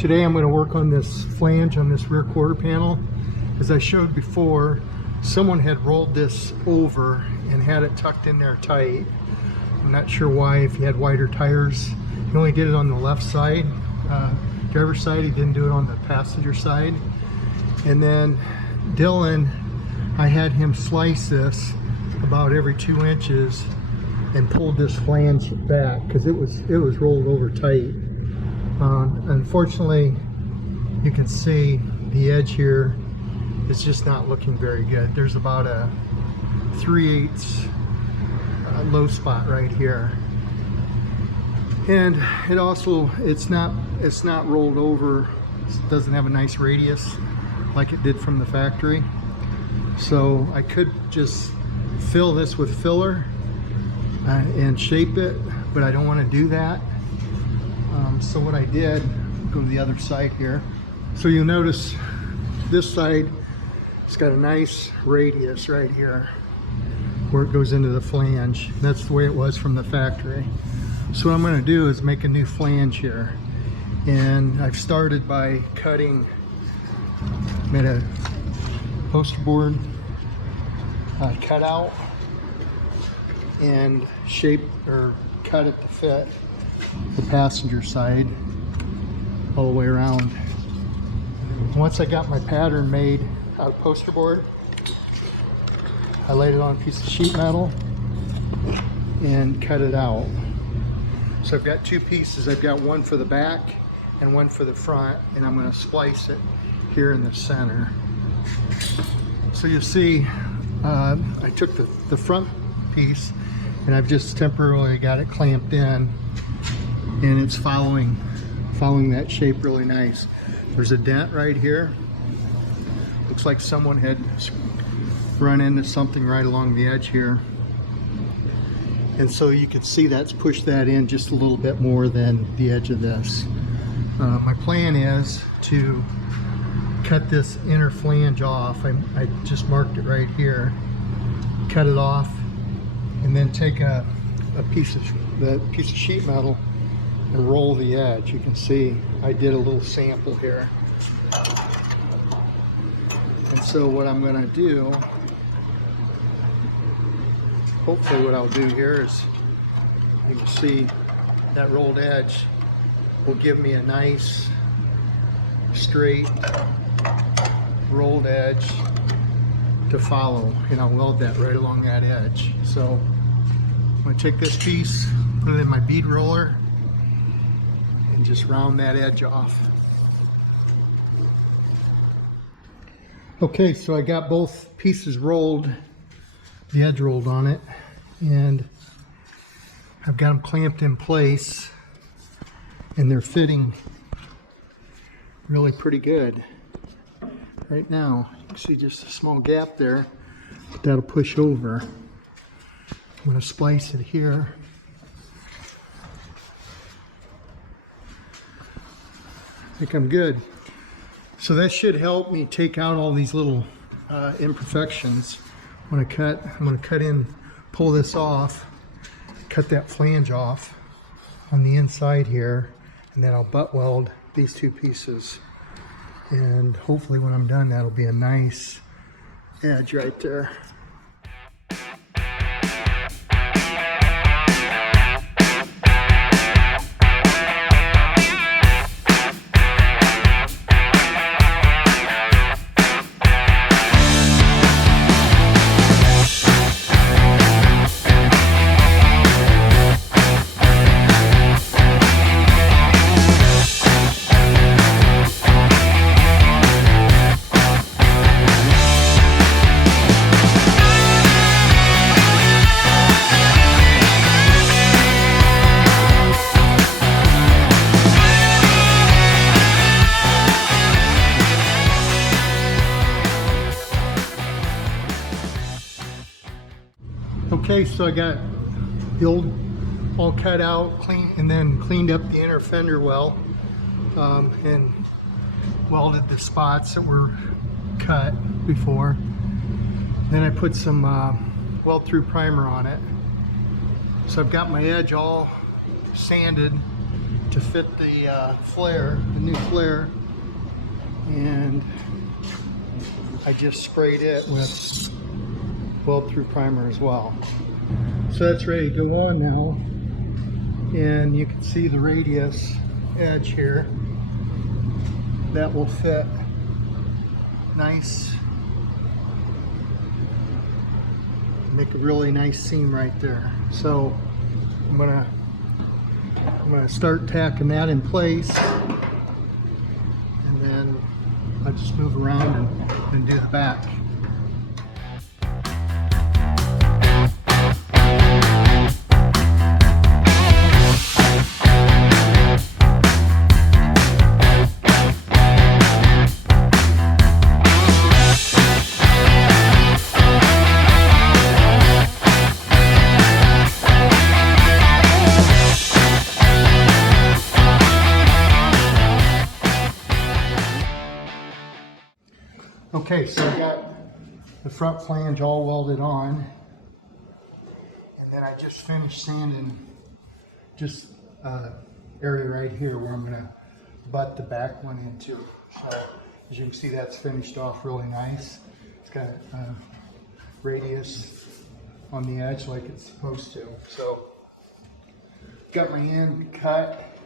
Today I'm going to work on this flange on this rear quarter panel. As I showed before, someone had rolled this over and had it tucked in there tight. I'm not sure why. If he had wider tires, he only did it on the left side, driver's side. He didn't do it on the passenger side. And then Dylan, I had him slice this about every 2 inches and pulled this flange back because it was rolled over tight. Unfortunately, you can see the edge here is just not looking very good. There's about a 3/8 low spot right here, and it's not rolled over. It doesn't have a nice radius like it did from the factory. So I could just fill this with filler and shape it, but I don't want to do that. So what I did, go to the other side here. So you'll notice this side, it's got a nice radius right here where it goes into the flange. That's the way it was from the factory. So what I'm going to do is make a new flange here. And I've started by cutting, made a poster board cutout and shape or cut it to fit the passenger side all the way around. Once I got my pattern made out of poster board, I laid it on a piece of sheet metal and cut it out. So I've got 2 pieces. I've got one for the back and one for the front, and I'm going to splice it here in the center. So you'll see I took the front piece and I've just temporarily got it clamped in, and it's following that shape really nice. There's a dent right here. Looks like someone had run into something right along the edge here, and so you can see that's pushed that in just a little bit more than the edge of this. My plan is to cut this inner flange off. I just marked it right here, cut it off, and then take a piece of sheet metal and roll the edge. You can see I did a little sample here. And so what I'm going to do, hopefully what I'll do here is, you can see that rolled edge will give me a nice straight rolled edge to follow, and I'll weld that right along that edge. So I'm going to take this piece, put it in my bead roller, and just round that edge off. Okay, so I got both pieces rolled, the edge rolled on it, and I've got them clamped in place, and they're fitting really pretty good. Right now, you can see just a small gap there, but that'll push over. I'm going to splice it here. I think I'm good. So that should help me take out all these little imperfections. When I cut, I'm going to cut in, pull this off, cut that flange off on the inside here, and then I'll butt weld these 2 pieces. And hopefully when I'm done, that'll be a nice edge right there. Okay, so I got the old all cut out, clean, and then cleaned up the inner fender well, and welded the spots that were cut before. Then I put some weld-through primer on it. So I've got my edge all sanded to fit the flare, the new flare, and I just sprayed it with weld-through primer as well. So that's ready to go on now, and you can see the radius edge here. That will fit nice, make a really nice seam right there. So I'm gonna start tacking that in place, and then I'll just move around and do the back. Okay, so I got the front flange all welded on, and then I just finished sanding just area right here where I'm gonna butt the back one into. So as you can see, that's finished off really nice. It's got a radius on the edge like it's supposed to. So got my end cut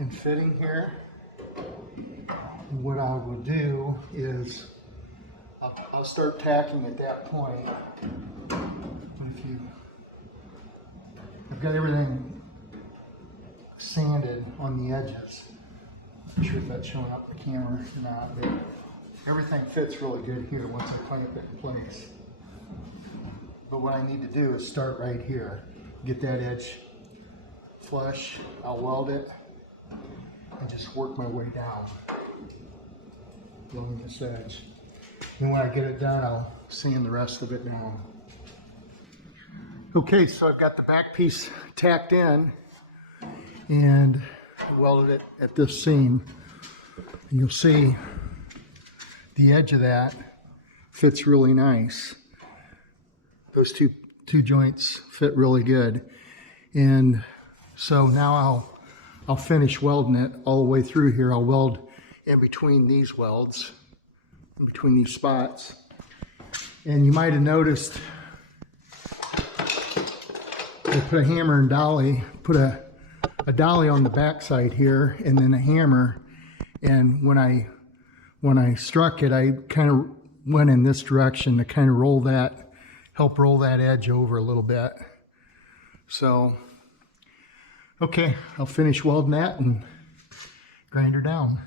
and fitting here. What I will do is I'll start tacking at that point. I've got everything sanded on the edges. Not sure if that's showing up the camera or not, but everything fits really good here once I clamp it in place. But what I need to do is start right here, get that edge flush. I'll weld it and just work my way down along this edge. And when I get it done, I'll sand the rest of it down. Okay, so I've got the back piece tacked in and welded it at this seam. And you'll see the edge of that fits really nice. Those two joints fit really good. And so now I'll finish welding it all the way through here. I'll weld in between these welds, in between these spots. And you might have noticed I put a hammer and dolly, put a dolly on the back side here, and then a hammer. And when I struck it, I kind of went in this direction to kind of help roll that edge over a little bit. So, okay, I'll finish welding that and grind her down.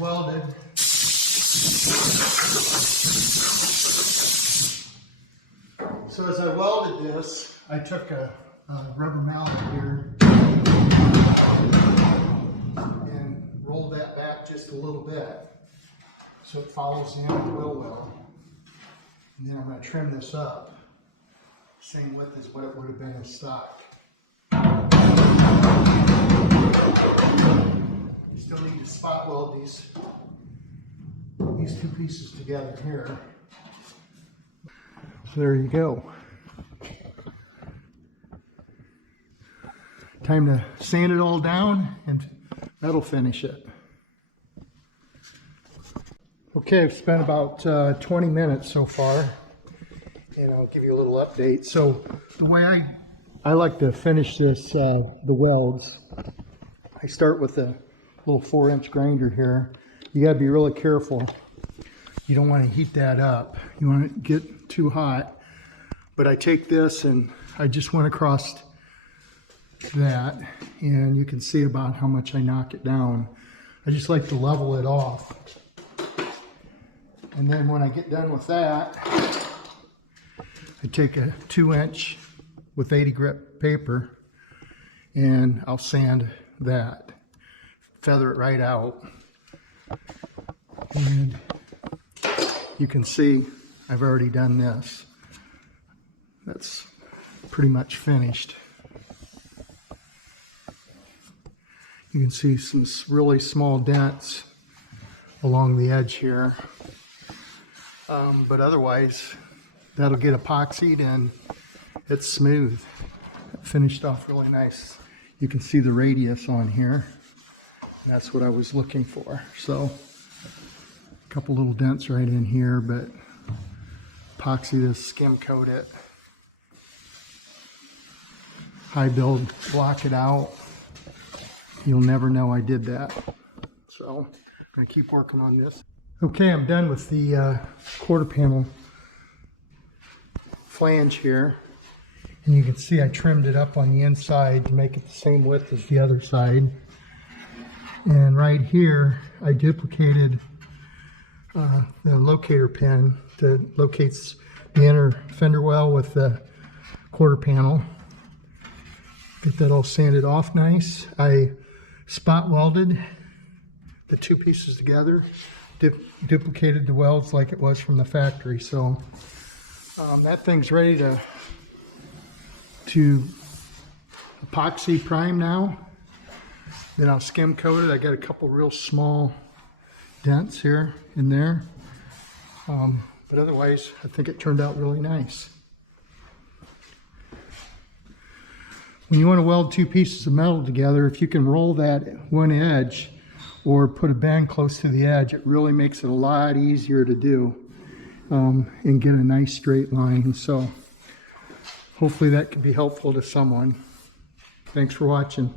Welded. So as I welded this, I took a rubber mallet here and roll that back just a little bit so it follows the end of the wheel well. And then I'm going to trim this up, same width as what it would have been in stock. You still need to spot weld these two pieces together here. So there you go. Time to sand it all down and that'll finish it. Okay, I've spent about 20 minutes so far and I'll give you a little update. So the way I like to finish this, the welds, I start with a little 4-inch grinder here. You gotta be really careful. You don't want to heat that up. You want to get too hot. But I take this and I just went across that and you can see about how much I knock it down. I just like to level it off. And then when I get done with that, I take a 2-inch with 80 grit paper and I'll sand that. Feather it right out. And you can see I've already done this. That's pretty much finished. You can see some really small dents along the edge here. But otherwise, that'll get epoxied and it's smooth. It finished off really nice. You can see the radius on here. And that's what I was looking for. So, a couple little dents right in here, but epoxy this, skim coat it. High build, block it out. You'll never know I did that. So, I'm gonna keep working on this. Okay, I'm done with the quarter panel flange here. And you can see I trimmed it up on the inside to make it the same width as the other side. And right here, I duplicated the locator pin that locates the inner fender well with the quarter panel. Get that all sanded off nice. I spot welded the two pieces together, duplicated the welds like it was from the factory. So that thing's ready to epoxy prime now. Then I'll skim coat it. I got a couple real small dents here and there. But otherwise, I think it turned out really nice. When you want to weld two pieces of metal together, if you can roll that one edge or put a bend close to the edge, it really makes it a lot easier to do and get a nice straight line. So hopefully that can be helpful to someone. Thanks for watching.